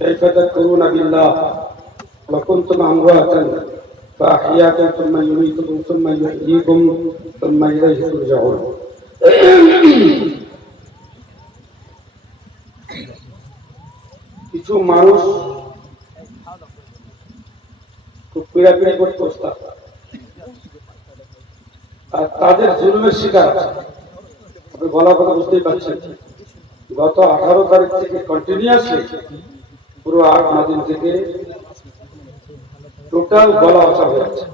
كيف تكفرون بالله وكنتم أمواتا فأحياكم ثم يميتكم ثم يحييكم ثم إليه ترجعون কিছু মানুষ খুব পীড়াপিড়ি করতে ওস্তাদ আর তাদের জুলুমের শিকার আপনি বলার কথা বুঝতেই পারছেন। গত 18 তারিখ থেকে কন্টিনিউয়াসলি পুরো 8-9 দিন থেকে টোটাল গলা অচা হয়ে যাচ্ছে।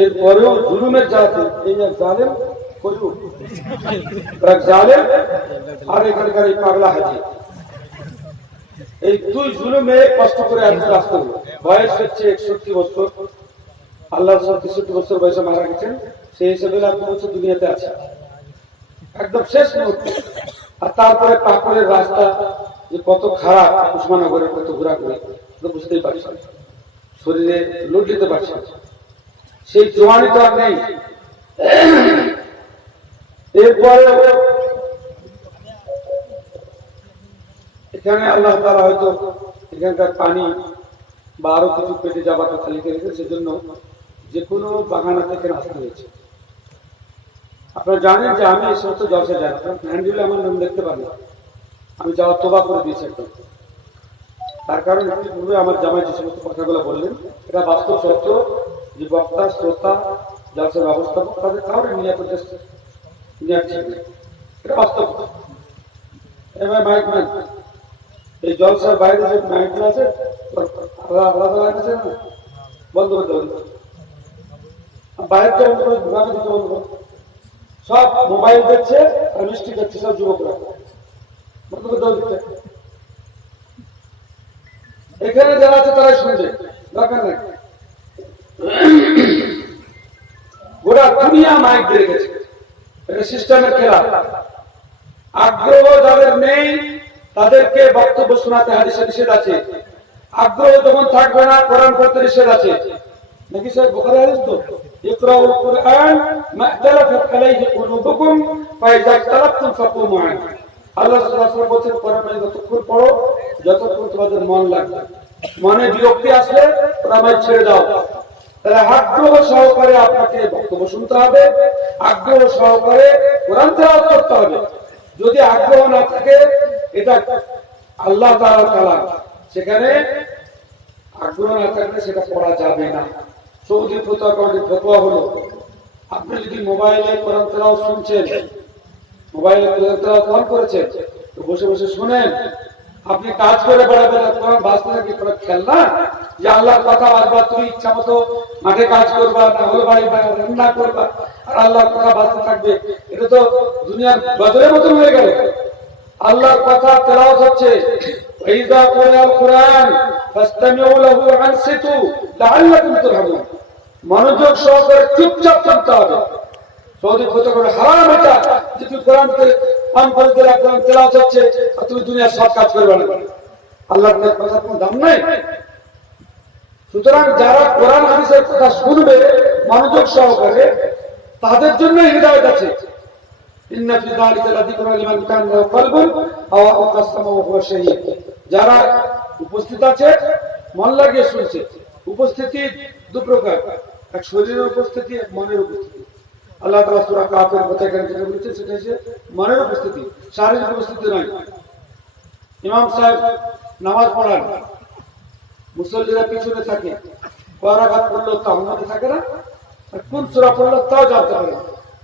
এরপরেও জুলুমের জাতি এই এক জালেম জালেম আর এখানকার এই পাগলা হাজি, এই দুই জুলুমে কষ্ট করে একজন আসতে হবে। বয়স হচ্ছে 61 বছর, আল্লাহ 63 বছর বয়সে মারা গেছেন, সেই হিসেবে 2 বছর দুনিয়াতে আছে, একদম শেষ মুহূর্তে। আর তারপরে পাকড়ের রাস্তা যে কত খারাপ, উসমানগরের কত ঘোরাঘুরি বুঝতেই পারছেন, শরীরে লোড দিতে পারছেন, সেই জোয়ানি তো আর নেই। এরপরে এখানে আল্লাহ তাআলা হয়তো এখানকার পানি বা আরো কিছু পেটে যাবার কথা লিখে রেখেছে, সেজন্য যে কোনো বাগানা থেকে আসতে হয়েছে। আপনারা জানেন যে আমি এই সমস্ত জলসা যাই, হ্যান্ডেলে আমার নাম দেখতে পারি, আমি যাওয়া তোবা করে দিয়েছি একদম। তার কারণ একটু পূর্বে আমার জামাই যে সমস্ত কথাগুলো বললেন, এটা বাস্তব সত্য যে বক্তা, শ্রোতা, জলসার ব্যবস্থাপক তাদের কারণে নিয়ে করতেছে, এটা বাস্তব। এবার মাইক ম্যান এই জলসার বাইরে যে মাইকগুলো আছে আলাদা আছে না, বন্ধ করতে হবে, বাইরে তো বন্ধ করে ঘুরানো দিতে বন্ধ করতে, সব মোবাইল দেখছে আর মিষ্টি দেখছে সব যুবকরা, বন্ধ করতে হবে। এখানে যারা আছে তারাই শুনছে, দরকার নেই। গোটা দুনিয়া মাইক দিয়ে রেখেছে, এটা সিস্টেমের খেলা। আগ্রহ যাদের নেই তাদেরকে বক্তব্য শোনাতে হাদিসে নিষেধ আছে, আগ্রহ যখন থাকবে না কোরআন পড়তে নিষেধ আছে নাকি স্যার? বুখারী হাদিস তো, ইকরাউল কুরআন মা তালাফাত আলাইহি কুলুবুকুম ফাইজা তালাফতুম ফাকুমু আন। আল্লাহ সুবহানাহু ওয়া তাআলা বলেন কোরআন যতক্ষণ পড়ো যতক্ষণ তোমাদের মন লাগবে, মনে বিরক্তি আসলে কোরআন ছেড়ে দাও। তাহলে আগ্রহ সহকারে আপনাকে বক্তব্য শুনতে হবে, আগ্রহ সহকারে কোরআন তেলাওয়াত করতে হবে। যদি আগ্রহ না থাকে, এটা আল্লাহ তাআলার কালাম, সেখানে আগ্রহ না থাকলে সেটা পড়া যাবে না। সৌদি ফতোয়া হলো, আপনি যদি মোবাইলে কোরআন তেলাওয়াত শুনছেন, মোবাইলে কোরআন তেলাওয়াত অন করেছেন, তো বসে বসে শুনেন। আপনি কাজ করে বেড়াবেন, কোরআন বাজতে থাকবে, কোরআন খেলনা যে আল্লাহর কথা বাজবা, তুমি ইচ্ছা মতো মাঠে কাজ করবা, না হলে বাড়ি রান্না করবা, আর আল্লাহর কথা বাজতে থাকবে, এটা তো দুনিয়ার বদরের মতন হয়ে গেল। আল্লাহর কথা তেলাওয়াত হচ্ছে, ওয়াইযা কুরিআল কুরআন ফাসতামিউ লাহু ওয়ানসিতু লাআল্লাকুম তুরহামুন। মনোযোগ সহকারে চুপচাপ শুনতে হবে। সৌদি ফতোয়া করে হারাম এটা যে তুমি কোরআনকে পান করে দিলা, কোরআন তেলাওয়াত হচ্ছে আর তুমি দুনিয়ার সব কাজ করবে না, আল্লাহর কথার কোনো দাম নাই। সুতরাং যারা কোরআন হাদিসের কথা শুনবে মনোযোগ সহকারে, তাদের জন্য হিদায়াত আছে। ইন্না ফি যালিকা লাযিকরা লিমান কানা লাহু কলবুন আও আলকা সামা ওয়া হুয়া শাহীদ। যারা উপস্থিত আছে, মন লাগিয়ে শুনছে। উপস্থিতি দু প্রকার, এক শরীরের উপস্থিতি, এক মনের উপস্থিতি। আল্লাহ তাআলা সূরা কাফের কথা এখানে যেটা বলেছেন সেটা হচ্ছে মনের উপস্থিতি, শারীরিক উপস্থিতি নয়। ইমাম সাহেব নামাজ পড়ান, মুসল্লিরা পিছনে থাকে, করাঘাত করলেও তাও মনে থাকে না, কোন সূরা পড়লো তাও জানতে পারে।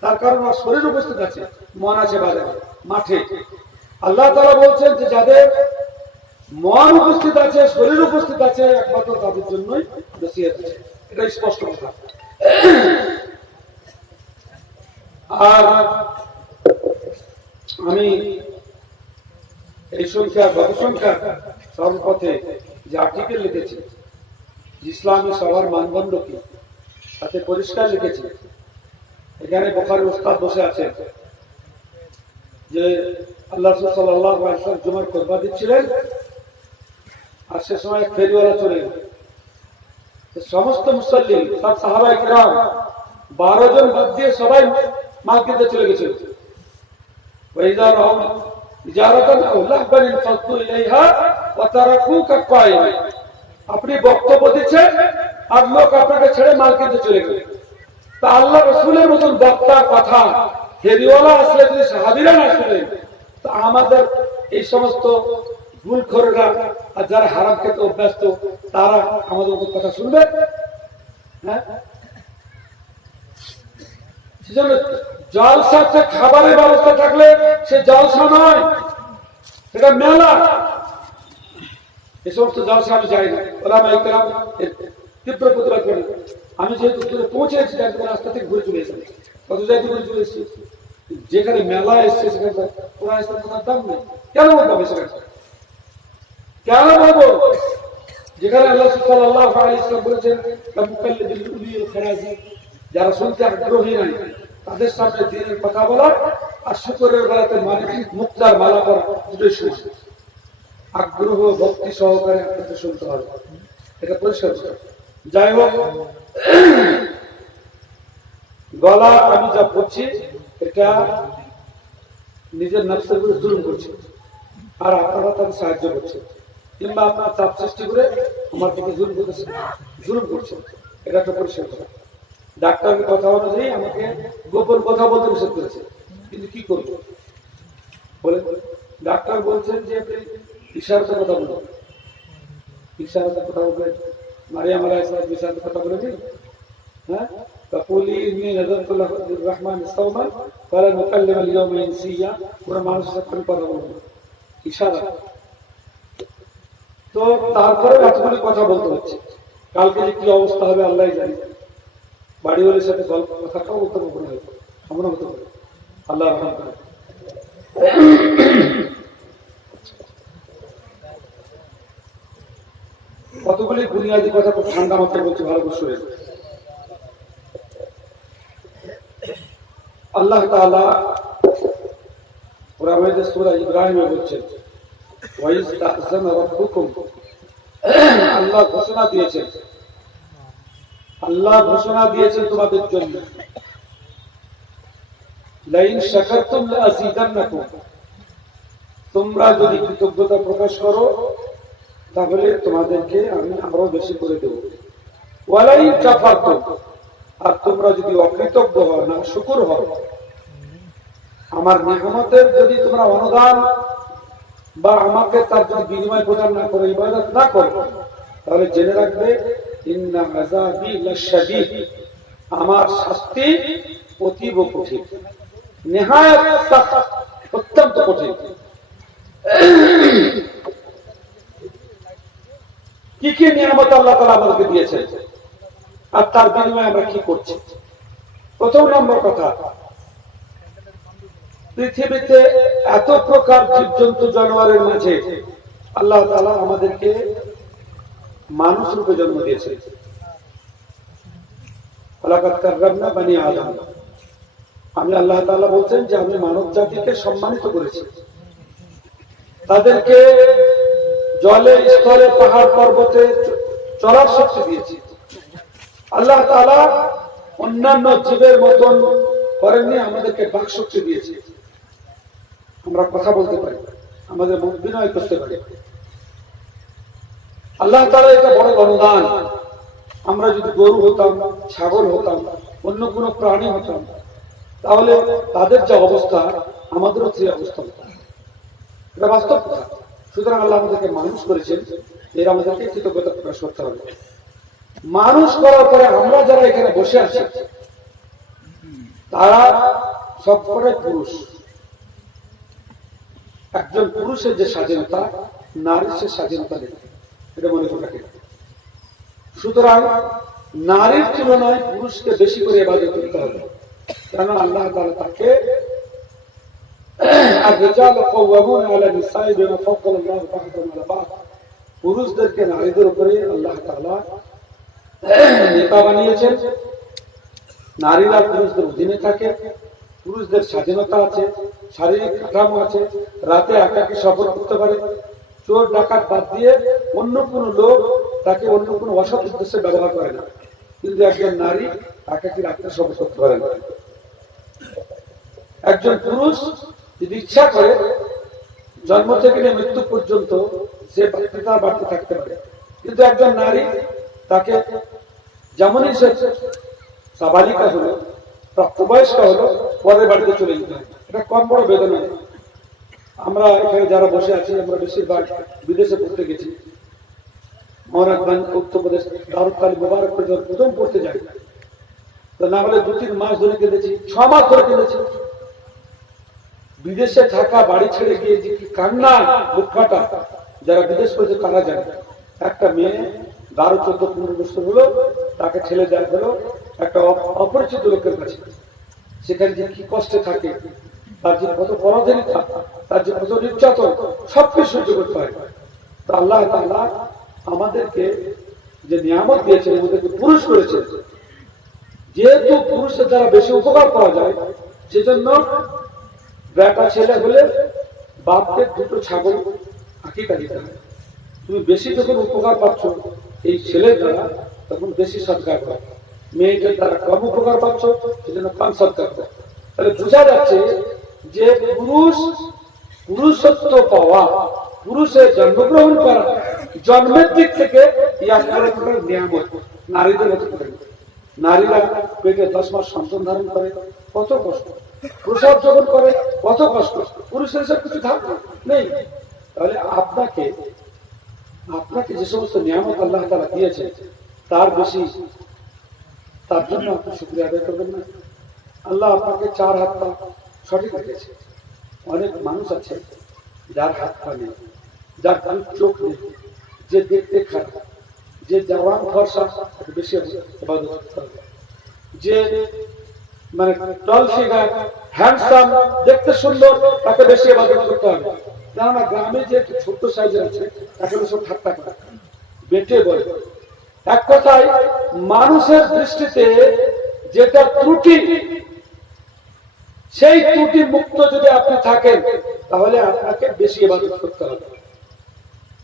তার কারণ আমার শরীর উপস্থিত আছে, মন আছে বাজারে মাঠে। আল্লাহ তাআলা বলছেন যে যাদের মন উপস্থিত আছে, শরীর উপস্থিত আছে, একমাত্র তাদের জন্যই নসিহত আছে, এটা স্পষ্ট কথা। আর আমি এই সংখ্যা গত সংখ্যা সর্বপথে যে আর্টিকেল লিখেছি ইসলামী সবার মানদণ্ড কি, তাতে পরিষ্কার লিখেছি। এখানে বুখারী উস্তাদ বসে আছেন যে আল্লাহ রাসূল সাল্লাল্লাহু আলাইহি ওয়াসাল্লাম জুমার খুতবা দিচ্ছিলেন, আর সে সময় ফেরিওয়ালা চলে গেল। সমস্ত মুসল্লি সব সাহাবায়ে কিরাম 12 জন বাদ দিয়ে সবাই মাল কিনতে চলে গেছিল। ওয়াইদা রাউ ইজারাতান আও লাহবান ফাতু ইলাইহা ওয়া তারাকুকা কায়িমা। আপনি বক্তব্য দিচ্ছেন আর লোক আপনাকে ছেড়ে মাল কিনতে চলে গেল। তা আল্লাহ রাসূলের মতন বক্তার কথা ফেরিওয়ালা আসলে যদি সাহাবীরা না শুনে, তো আমাদের এই সমস্ত ভুলখোরেরা আর যারা হারাম খেতে অভ্যস্ত তারা আমাদের উপর কথা শুনবে? হ্যাঁ, সেজন্য জলসাতে খাবারের ব্যবস্থা থাকলে সে জলসা নয়, সেটা মেলা। এই সমস্ত জলসা আমি যাই না, ওলামায়ে কেরাম তীব্র প্রতিবাদ করেন। আমি যেহেতু দূরে পৌঁছেছি একদম রাস্তা থেকে ঘুরে চলে এসেছি, কত জায়গায় ঘুরে চলে এসেছি। যেখানে মেলা এসছে সেখানে কোরআন ইসলামের দাম নেই, কেন বলবো সেখানে? কেন বলবো যেখানে আল্লাহ সাল্লাল্লাহু আলাইহি ওয়াসাল্লাম বলেছেন মুকাল্লিদুল উলিল খারাজি, যারা শুনতে আগ্রহী নাই তাদের সামনে দ্বীনের কথা বলা আর শুকরের বেলাতে মুক্তার মালা করা দুটোই সমান। আগ্রহ ভক্তি সহকারে আপনাকে শুনতে হবে, এটা পরিষ্কার। যাই হোক, গলা আমি যা পড়ছি এটা নিজের নফসের উপরে জুলুম করছে, আর আপনারা তাকে সাহায্য করছে, কিংবা আপনার চাপ সৃষ্টি করে আমার দিকে জুলুম করছে, এটা একটা পরিষ্কার কথা। ডাক্তারের কথা অনুযায়ী আমাকে গোপন কথা বলতে নিষেধ করেছে, কিন্তু কি করবো বলে? ডাক্তার বলছেন যে আপনি ইশারাতে কথা বলবেন, ইশারাতে কথা বলবেন। মারিয়াম আলাইহিস সালাম ইশারাতে কথা বলেছেন। হ্যাঁ, فقولي إني نذرت للرحمن صوما فلن أكلم اليوم إنسيا। পুরো মানুষের সাথে কথা বলবো ইশারা। তো তারপরে এতগুলি কথা বলতে হচ্ছে, কালকে যে কি অবস্থা হবে আল্লাহই জানে। বাড়িওয়ালির সাথে গল্প কথাটাও বলতে পারবো না, আমরা হতে পারি, আল্লাহ রহম করে। কতগুলি বুনিয়াদী কথা খুব ঠান্ডা মাথায় বলছি, ভালো করে শুনে। আল্লাহ তাআলা কোরআনে সূরা ইব্রাহিমে বলছেন ওয়াইজ তাহজানা রাব্বুকুম, আল্লাহ ঘোষণা দিয়েছেন, আল্লাহ ঘোষণা দিয়েছেন তোমাদের জন্য, লাইন শাকারতুম লাযীদান্নাকুম, তোমরা যদি কৃতজ্ঞতা প্রকাশ করো তাহলে তোমাদেরকে আমি আরো বেশি করে দেব। ওয়ালাইন কাফারতুম, আর তোমরা যদি অকৃতজ্ঞ হও, না শুকর হও, আমার নিয়ামতের যদি তোমরা অনুদান বা আমাকে তার যদি বিনিময় প্রদান না করে ইবাদত না করো, তাহলে জেনে রাখবে ইন্না আযাবি লাশাদীদ, আমার শাস্তি অতীব কঠিন, নিহায়াত সখত, অত্যন্ত কঠিন। কি কি নিয়ামত আল্লাহ তাআলা আমাদেরকে দিয়েছেন আর তার বিনিময়ে আমরা কি করছি? প্রথম নম্বর কথা, পৃথিবীতে এত প্রকার জীবজন্তু জানোয়ারের মাঝে আল্লাহ তাআলা আমাদেরকে মানুষ রূপে জন্ম দিয়েছে। ওয়ালাকাদ কাররামনা বানি আদম, আমি আল্লাহ তাআলা বলছেন যে আমি মানব জাতিকে সম্মানিত করেছি, তাদেরকে জলে স্থলে পাহাড় পর্বতে চলার শক্তি দিয়েছি। আল্লাহ তাআলা অন্যান্য জীবের মতন করেননি, আমাদেরকে বাক শক্তি দিয়েছে, আমরা কথা বলতে পারি, আমাদের মুখ বিনয় করতে পারি। আল্লাহ তাআলা এটা বড় অনুদান। আমরা যদি গরু হতাম, ছাগল হতাম, অন্য কোনো প্রাণী হতাম, তাহলে তাদের যে অবস্থা আমাদেরও সেই অবস্থা হতো, এটা বাস্তব কথা। সুতরাং আল্লাহ আমাদেরকে মানুষ করেছেন, এর আমাদেরকে কৃতজ্ঞতা প্রকাশ করতে হবে। মানুষ করার পরে আমরা যারা এখানে বসে আছি তারা সবকটাই পুরুষ। একজন পুরুষের যে স্বাধীনতা, নারীর সে স্বাধীনতা নেই, এটা মনে করে রাখে। সুতরাং নারীর তুলনায় পুরুষকে বেশি করে ইবাদত করতে হবে, কেন আল্লাহ তাআলা তাকে পুরুষদেরকে নারীদের উপরে আল্লাহ তাআলা নেতা বানিয়েছেন। নারীরা পুরুষদের অধীনে থাকে, পুরুষদের স্বাধীনতা আছে, শারীরিক কাঠামো আছে, রাতে একাকী সফর করতে পারে, চোর ডাকাত বাদ দিয়ে অন্য কোনো লোক তাকে অন্য কোনো অসৎ উদ্দেশ্যে ব্যবহার করে না, কিন্তু একজন নারী একাকী রাখতে সব করতে পারে না। একজন পুরুষ যদি ইচ্ছা করে জন্ম থেকে নিয়ে মৃত্যু পর্যন্ত সে পিতার বাড়িতে থাকতে পারে, কিন্তু একজন নারী তাকে যেমনই সে সাবালিকা হলো, প্রাপ্তবয়স্ক হলো, পরের বাড়িতে চলে যেতে হয়। এটা কম বড় বেদনা। আমরা এখানে যারা বসে আছি, আমরা বেশিরভাগ বিদেশে পড়তে গেছি। মহারাজগঞ্জ, উত্তরপ্রদেশ, দারুকালী মোবারক প্রথম পড়তে যাই, তো না হলে 2-3 মাস ধরে কেঁদেছি, 6 মাস ধরে কেঁদেছি। বিদেশে থাকা, বাড়ি ছেড়ে গিয়ে যে কি কান্না, বুক ফাটা। যারা বিদেশ করেছে তারা জানে। একটা মেয়ে 12-14-15 বছর হলো, তাকে ছেলে দেওয়া হলো একটা অপরিচিত লোকের কাছে। সেখানে যে কি কষ্টে থাকে, তার যে কত পরাধীনতা, তার যে কত নির্যাতন, সবকিছু সহ্য করতে হয়। তো আল্লাহ তাআলা আমাদেরকে যে নিয়ামত দিয়েছেন, আমাদেরকে পুরুষ করেছে। যেহেতু পুরুষের দ্বারা বেশি উপকার পাওয়া যায়, সেজন্য বেটা ছেলে হলে বাপকে 2টো ছাগল আকিকা দিতে হয়। তুমি বেশি যখন উপকার পাচ্ছ এই ছেলের দ্বারা, তখন বেশি সদকার করো। মেয়েদের দ্বারা কম উপকার পাচ্ছ, সেজন্য কম সদকার করো। তাহলে বোঝা যাচ্ছে যে পুরুষত্ব পাওয়া, পুরুষের জন্মগ্রহণ করা, জন্মের দিক থেকে নিয়ামত নারীদের হতে পারে। নারীরা পেটে 10 মাস সন্তান ধারণ করে, কত কষ্ট। প্রসব যখন করে, কত কষ্ট। পুরুষের সব কিছু ধারণা নেই। তাহলে আপনাকে যে সমস্ত নিয়ামত আল্লাহ তাআলা দিয়েছে, তার বেশি, তার জন্য আপনি শুকরিয়া আদায় করবেন না? আল্লাহ আপনাকে 4 হাত পা সঠিক রেখেছে। অনেক মানুষ আছে যার হাত পা নেই, যার চোখ নেই, যে দেখতে খারাপ, যে জওয়ান ফর্সা, বেশি ইবাদত করতে হবে। যে মানে টল ফিগার, হ্যান্ডসাম, দেখতে সুন্দর, তাকে বেশি ইবাদত করতে হবে। কেননা গ্রামে যে একটু ছোট্ট সাইজের আছে, তাকে সব ঠাট্টা করে, বেটে বলে। এক কথায় মানুষের দৃষ্টিতে যেটা ত্রুটি, সেই ত্রুটি মুক্ত যদি আপনি থাকেন, তাহলে আপনাকে বেশি ইবাদত করতে হবে।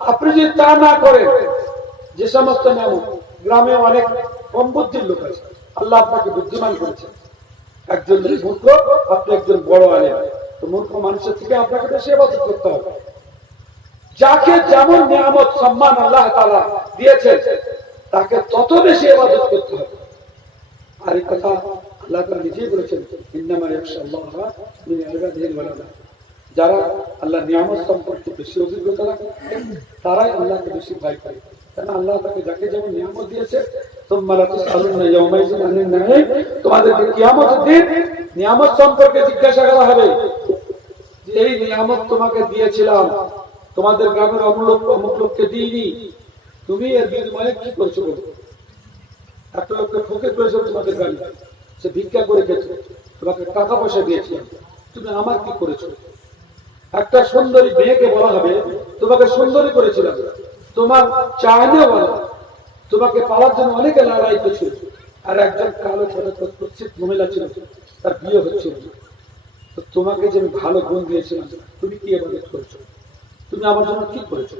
আপনি যদি তা না করেন, যে সমস্ত নিয়ামত, গ্রামে অনেক কম বুদ্ধির লোক আছে, আল্লাহ আপনাকে বুদ্ধিমান করেছে। একজন মূর্খ, আপনি একজন বড় আলেম, তো মূর্খ মানুষের থেকে আপনাকে বেশি ইবাদত করতে হবে। যাকে যেমন নিয়ামত সম্মান আল্লাহ তাআলা দিয়েছেন, তাকে তত বেশি ইবাদত করতে হবে। আর এই কথা আল্লাহ তাআলা নিজেই বলেছেন, ইন্নামা ইয়াখশাল্লাহা মিন ইবাদিহিল উলামা। যারা আল্লাহ নিয়ামত সম্পর্কে বেশি অভিজ্ঞতা রাখে, তারাই আল্লাহকে বেশি ভয় করে। কেন আল্লাহ তাকে যাকে যেমন নিয়ামত দিয়েছে, তোমাদেরকে কিয়ামতের দিন নিয়ামত সম্পর্কে জিজ্ঞাসা করা হবে, যে এই নিয়ামত তোমাকে দিয়েছিলাম, তোমাদের গ্রামের অমুক লোককে দিইনি, তুমি এর বিনিময়ে কি করেছো? একটা লোককে ঠকে করেছো তোমাদের গ্রামে, সে ভিক্ষা করে গেছে, তোমাকে টাকা পয়সা দিয়েছিলাম, তুমি আমার কি করেছো? একটা সুন্দরী মেয়েকে বলা হবে, তোমাকে সুন্দরী করেছিলাম, তোমার চাইলেও বলা, তোমাকে পাওয়ার জন্য অনেকে লড়াই করছিল। আর একজন কালো কুৎসিত মহিলা ছিল, তার বিয়ে হচ্ছিল না। তো তোমাকে যে আমি ভালো গুণ দিয়েছিলাম, তুমি কি ইবাদত করেছো? তুমি আমার জন্য কি করেছো?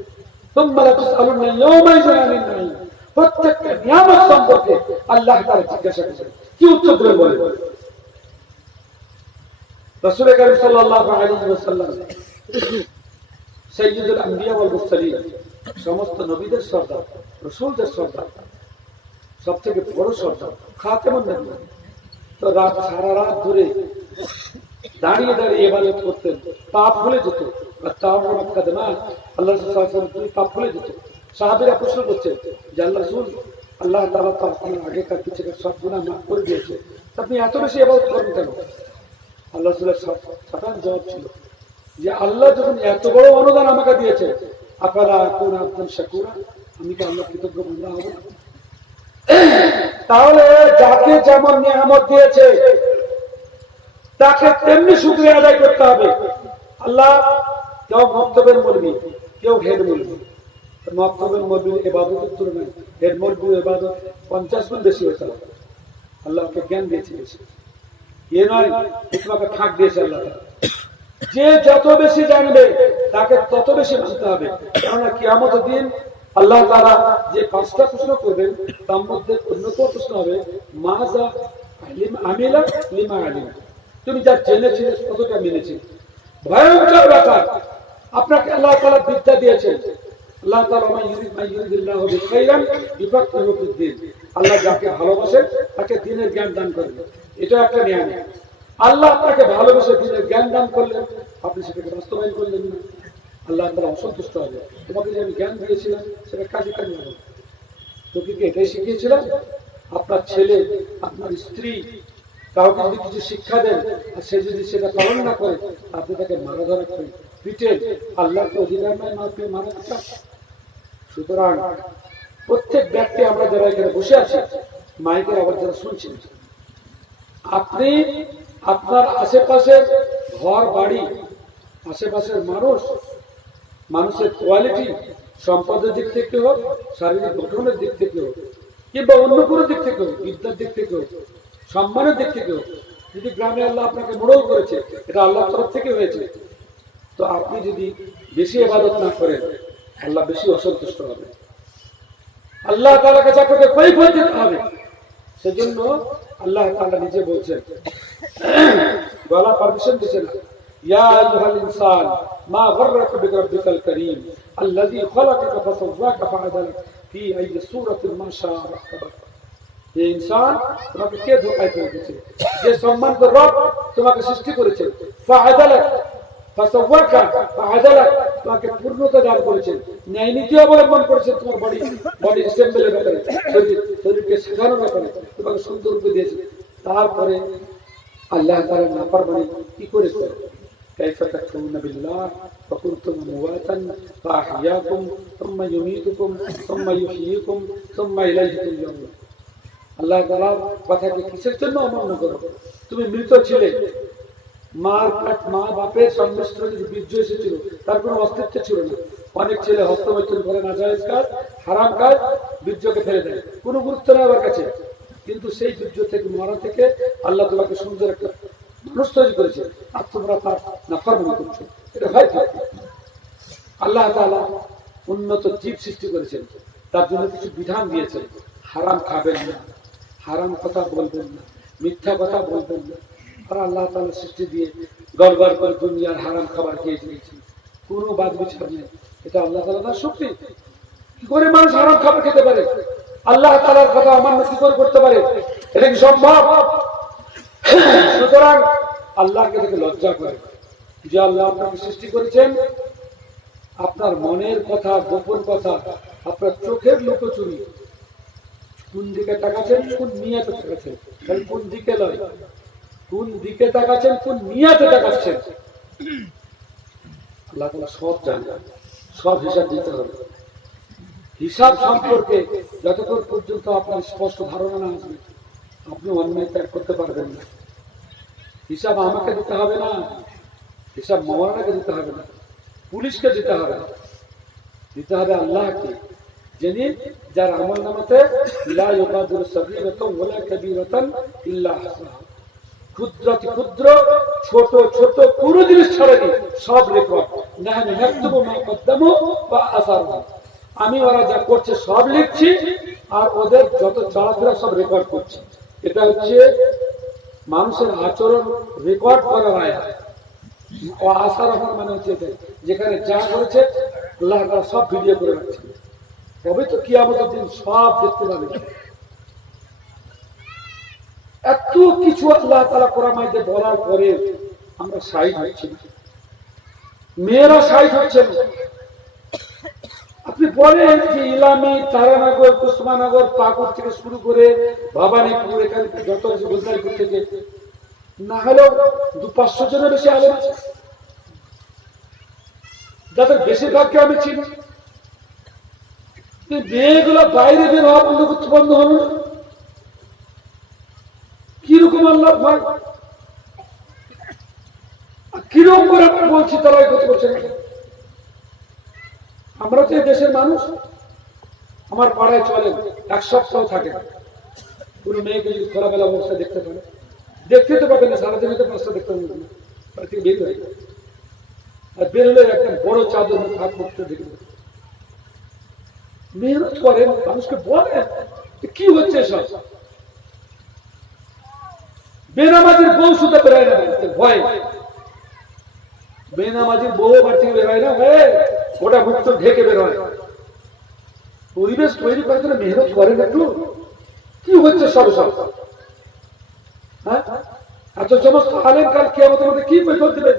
প্রত্যেকটা নিয়ামত সম্পর্কে আল্লাহ তাআলা জিজ্ঞাসা করেছেন। কি উত্তর দেবেন বলেন? রাসূল কারীম সাল্লাল্লাহু আলাইহি ওয়াসাল্লাম সাইয়্যিদুল আম্বিয়া ওয়াল মুরসালিন, সমস্ত নবীদের সর্দার, রাসূলদের সর্দার, সবথেকে বড় সর্দার, খাতেমুন নবী। তো সারা রাত ধরে দাঁড়িয়ে দাঁড়িয়ে ইবাদত করতেন, পাপ ভুলে যেত। আল্লাহ পাপ ভুলে যেত। সাহাবীরা প্রশ্ন করছেন যে আল্লাহ রাসূল, আল্লাহ তাআলা তো আপনার আগেকার পিছনের সব গুনাহ মাফ করে দিয়েছে, আপনি এত বেশি ইবাদত করেন কেন? আল্লাহ রাসূলের সাধারণ জবাব ছিল যে আল্লাহ যখন এত বড় অনুদান আমাকে দিয়েছে, আফালা আকুনা আবদান শাকুরা, আমি কি আল্লাহ কৃতজ্ঞ বান্দা হব না? তাহলে যাকে যেমন নিয়ামত দিয়েছে, তাকে তেমনি শুকরিয়া আদায় করতে হবে। আল্লাহ, কেউ মক্তবের মৌলবি, কেউ হেড মৌলবি। মক্তবের মৌলবির ইবাদতের তুলনায় হেড মৌলবির ইবাদত 50 গুণ বেশি হতে হবে। আল্লাহকে জ্ঞান দিয়েছে বেশি, এ নয় তোমাকে ফাঁক দিয়েছে আল্লাহ। যে যত বেশি জানবে, তাকে তত বেশি মানতে হবে। কেননা কিয়ামতের দিন আল্লাহ তাআলা যে 5টা প্রশ্ন করবেন তার মধ্যে অন্যতম প্রশ্ন হবে মাজা আমিলা লিমা আলিম, তুমি যা জেনেছিলে কতটা মেনেছিলে। ভয়ঙ্কর ব্যাপার, আপনাকে আল্লাহ তাআলা বিদ্যা দিয়েছেন। আল্লাহ তাআলা মাইয়ুরিদিল্লাহু বিখাইরান ইউফাক্কিহু ফিদ্দীন, আল্লাহ যাকে ভালোবাসেন তাকে দ্বীনের জ্ঞান দান করেন। এটা একটা নিয়ামত। আল্লাহ আপনাকে ভালোবেসে দ্বীনের জ্ঞান দান করলেন, আপনি সেটাকে বাস্তবায়ন করলেন না, আল্লাহ তাআলা অসন্তুষ্ট হবে। তোমাকে যে আমি জ্ঞান দিয়েছিলাম সেটা কাজে কাজে হবে। তোকে কি এটাই শিখিয়েছিলাম? আপনার ছেলে, আপনার স্ত্রী কাউকে যদি কিছু শিক্ষা দেন আর সে যদি সেটা পালন না করে, আপনি তাকে মারা ধরা করেন, পিটেন, আল্লাহকে অধিকার নয় মারা পিটা। সুতরাং প্রত্যেক ব্যক্তি, আমরা যারা এখানে বসে আছি, মাইকের আবার যারা শুনছেন, আপনি আপনার আশেপাশের ঘর বাড়ি, আশেপাশের মানুষের কোয়ালিটি, সম্পদের দিক থেকে হোক, শারীরিক গঠনের দিক থেকে হোক, কিংবা অন্য কোনো দিক থেকে হোক, বিদ্যার দিক থেকে হোক, সম্মানের দিক থেকে হোক, যদি গ্রামে আল্লাহ আপনাকে মোড়ল করেছে, এটা আল্লাহর তরফ থেকে হয়েছে, তো আপনি যদি বেশি ইবাদত না করেন, আল্লাহ বেশি অসন্তুষ্ট হবে। আল্লাহ তাআলার কাছে আপনাকে কৈফিয়ত দিতে হবে। সেজন্য আল্লাহ তাআলা নিজে বলছেন, বলা পারমিশন দিচ্ছেন, ইয়া আইয়ুহাল ইনসান মা গররাকা বিরাব্বিকাল কারীম আল্লাযী খালাকাকা ফাসাওয়াকা ফাআদালাক ফি আইয়ি সূরাতিন মা শাআ রাকাবাক। হে ইনসান, তোমাকে কে ধোঁকায় ফেলেছে? যে সম্মানিত রব তোমাকে সৃষ্টি করেছেন, ফাআদালাক ফাসাওয়াকা ফাআদালাক, তোমাকে পূর্ণতা দান করেছেন, ন্যায় নীতি অবলম্বন করেছেন, তোমার বডি অ্যাসেম্বলির ব্যাপারে, শরীরকে সাজানোর ব্যাপারে তোমাকে সুন্দর রূপে দিয়েছেন। তারপরে আল্লাহ তাআলার নাফরমানি কি করে করো? কাইফা তাকফুরুনা বিল্লাহ ওয়া কুনতুম আমওয়াতান ফাআহইয়াকুম সুম্মা ইউমীতুকুম সুম্মা ইউহয়িকুম সুম্মা ইলাইহি তুরজাউন। আল্লাহ তাআলার কথাকে কিসের জন্য অমান্য করো? তুমি মৃত ছিলে, মা বাপের সংমিশ্রণে যে বীর্য এসেছিল তার কোনো অস্তিত্ব ছিল না। অনেক ছেলে হস্তমৈথুন করে, নাজায়েজ কাজ, হারাম কাজ, বীর্যকে ফেলে দেয়, কোনো গুরুত্ব নেই আমার কাছে। কিন্তু সেই বীর্য থেকে, মরা থেকে আল্লাহ তোমাকে সুন্দর একটা মানুষ তৈরি করেছে, আর তোমরা তার নাফরমানি করছো, এটা ভয় থাকে। আল্লাহ তাআলা উন্নত জীব সৃষ্টি করেছেন, তার জন্য কিছু বিধান দিয়েছেন। হারাম খাবেন না, হারাম কথা বলবেন না, মিথ্যা কথা বলবেন না। আর আল্লাহ তাআলা সৃষ্টি দিয়ে গড়গড় করে দুনিয়ার হারাম খাবার খেয়ে দিয়েছি, কোনো বাদ বিচার নেই। এটা আল্লাহ তাআলার শক্তি। কি করে মানুষ হারাম খাবার খেতে পারে? আল্লাহ তাআলার কথা অমান্য কি করে করতে পারে? এটা কি সম্ভব? সুতরাং আল্লাহকে দেখে লজ্জা করে যে আল্লাহ আপনাকে সৃষ্টি করেছেন, আপনার মনের কথা, গোপন কথা, আপনার চোখের লুকোচুরি, কোন দিকে তাকাচ্ছেন, কোন নিয়াতে তাকাচ্ছেন, খালি কোন দিকে নয়, কোন দিকে তাকাচ্ছেন, কোন নিয়াতে তাকাচ্ছেন, আল্লাহ তাআলা সব জানেন, সব হিসাব দিতে হবে। হিসাব সম্পর্কে যতক্ষণ পর্যন্ত আপনার স্পষ্ট ধারণা না আসবে, আপনি অন্যায় ত্যাগ করতে পারবেন না। হিসাব আমাকে দিতে হবে না, হিসাব মওলানাকে দিতে হবে না, পুলিশকে দিতে হবে না, দিতে হবে আল্লাহকে, যিনি যার আমলনামাতে লা ইউগাদিরু সাগীরাতান ওয়ালা কাবীরাতান ইল্লা আহসাহা, ক্ষুদ্রাতি ক্ষুদ্র, ছোট ছোট, পুরো জিনিস ছাড়েনি, সব রেকর্ড। নাহনু নাকতুবু মা কদ্দামু ওয়া আসারহু, আমি ওরা যা করছে সব লিখছি, আর ওদের যত চলাফেরা সব রেকর্ড করছি। এটা হচ্ছে মানুষের আচরণ রেকর্ড করার আয়াত। ও আসার মানে হচ্ছে যেখানে যা করেছে আল্লাহ তাআলা সব ভিডিও করে রাখছে, তবে তো কিয়ামতের দিন সব দেখতে পাবে। এত কিছু আল্লাহ তাআলা কোরআন মাইতে বলার পরে আমরা শাহিদ হচ্ছি না, মেয়েরা শাহিদ হচ্ছে না। আপনি বলেন যে ইলামি, তারানগর, কুসমানগর, পাকুড় থেকে শুরু করে ভবানীপুর, এখানে যত আছে গোলদারিপুর থেকে, না হলেও 200-500 জনের বেশি আলেম আছে, যাদের বেশিরভাগকে আমি চিনি। মেয়েগুলো বাইরে বের হওয়া বন্ধ হলো না, কিরকম আল্লাহ ভয়, কিরকম করে আমরা বলছি তারা এগোতে করছে না। আমরা তো এই দেশের মানুষ, আমার পাড়ায় চলে 1 সপ্তাহ থাকে, কোন মেয়েকে যদি খোলামেলা অবস্থা দেখতে পারে, দেখতে তো পাবে না, সারাদিন হয়তো 5টা দেখতে পাবে না, বাড়ি থেকে বের হয়ে যায়, আর বের হলে একটা বড় চাদর হাত মুখটা দেখে দেবে। মেহনত করেন, মানুষকে বলেন কি হচ্ছে সব। বেনামাজির বউ শুতে বেরোয় না ভয়, বেনামাজির বউ বাড়ি থেকে বেরোয় না হয়ে ওটা মুক্ত ঢেকে বেরোয়। পরিবেশ তৈরি করার জন্য মেহনত করেন একটু। কি হচ্ছে সব সব, হ্যাঁ? এত সমস্ত আলেম কাল কিয়ামতের মধ্যে কি কৈফিয়ত দিবেন?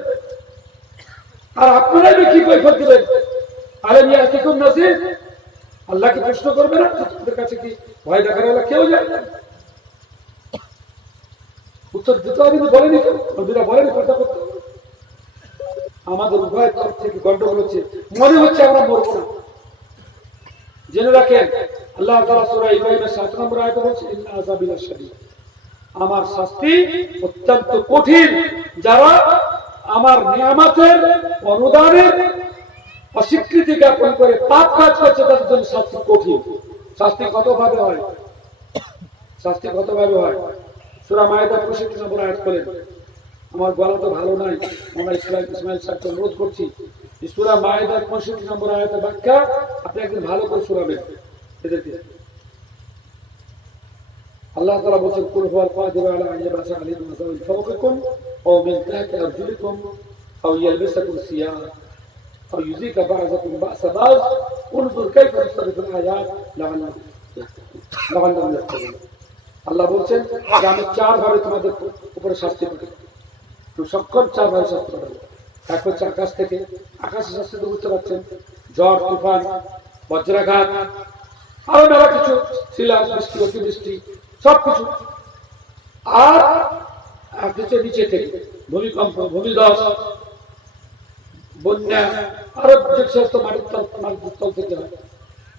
আর আপনারাই কি কৈফিয়ত দিবেন? আলেম ইয়াতিকুম নাযির, আল্লাহকে প্রশ্ন করবে না আপনাদের কাছে কি ভয় দেখার হলে কেউ যায় না? উত্তর দিতে হবে, বলেনি কেউ, নবীরা বলেনি কথা করতে। আমাদের উভয়ের তরফ থেকে গন্ডগোল হচ্ছে, মনে হচ্ছে আমরা মরবো না। জেনে রাখেন আল্লাহ তাআলা সূরা ইব্রাহিমের ৭ নম্বর আয়াতে বলছেন, ইন্না আযাবি লাশাদীদ, আমার শাস্তি অত্যন্ত কঠিন। যারা আমার নিয়ামতের অনুদানের অস্বীকৃতি জ্ঞাপন করে পাপ কাজ করছে তাদের জন্য শাস্তি কঠিন। শাস্তি কত ভাবে হয়? শাস্তি কত ভাবে হয়? সূরা মায়েদার ৬৫ নম্বর আয়াত বলেন, আমার গলা তো ভালো নাই, আমরা ইসমাইল সাহেবকে অনুরোধ করছি সূরা মায়েদার ৬৫ নম্বর আয়াতের ব্যাখ্যা আপনি একদিন ভালো করে শোনাবেন এদেরকে। আল্লাহ তাআলা বলেন, কুল হুয়াল কাদিরু আলা আন ইয়াবআসা আলাইকুম আযাবান মিন ফাওকিকুম আও মিন তাহতি আরজুলিকুম আও ইয়ালবিসাকুম সিয়াআ আও ইউযিকা বা'যাকুম বা'সা বা'য উনজুর কাইফা নুসরিফুল আয়াত লাআল্লাহুম ইয়াত্তাকুন। আল্লাহ বলছেন যে আমি চার ভাবে তোমাদের উপরে শাস্তি পাঠাবো। তুমি সক্ষম চার ভাবে শাস্তি পাঠাবো। এক হচ্ছে আকাশ থেকে, আকাশের শাস্তি তো বুঝতে পারছেন, ঝড় তুফান বজ্রাঘাত আরো মেলা কিছু, শিলা বৃষ্টি অতিবৃষ্টি সবকিছু। আর হচ্ছে নিচে থেকে ভূমিকম্প ভূমিধস বন্যা আরো যে সমস্ত মাটির তল থেকে হয়।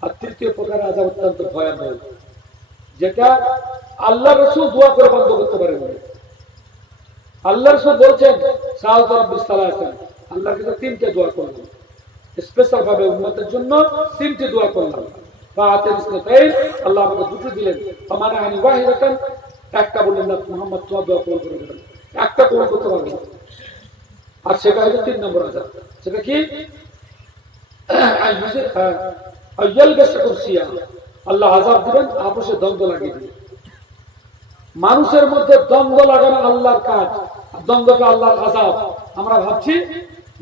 আর তৃতীয় প্রকার আযাব অত্যন্ত ভয়াবহ, যেটা আল্লাহ রাসূল দোয়া করে বন্ধ করতে পারেন। আল্লাহ রাসূল বলছেন আল্লাহর কাছে তিনটে দোয়া করলাম, স্পেশাল ভাবে উম্মতের জন্য তিনটে দোয়া করলাম। আল্লাহ আমাকে দুটো দিলেন, একটা বললেন না মুহাম্মদ তোমার দোয়া পূরণ করে দেবেন, একটা পূরণ করতে পারবে না। আর সেটা হচ্ছে ৩ নম্বর আযাব। সেটা কি? আল্লাহ আযাব দিবেন, আপসে দ্বন্দ্ব লাগিয়ে দিবেন। মানুষের মধ্যে দ্বন্দ্ব লাগানো আল্লাহর কাজ, দ্বন্দ্বটা আল্লাহর আযাব। আমরা ভাবছি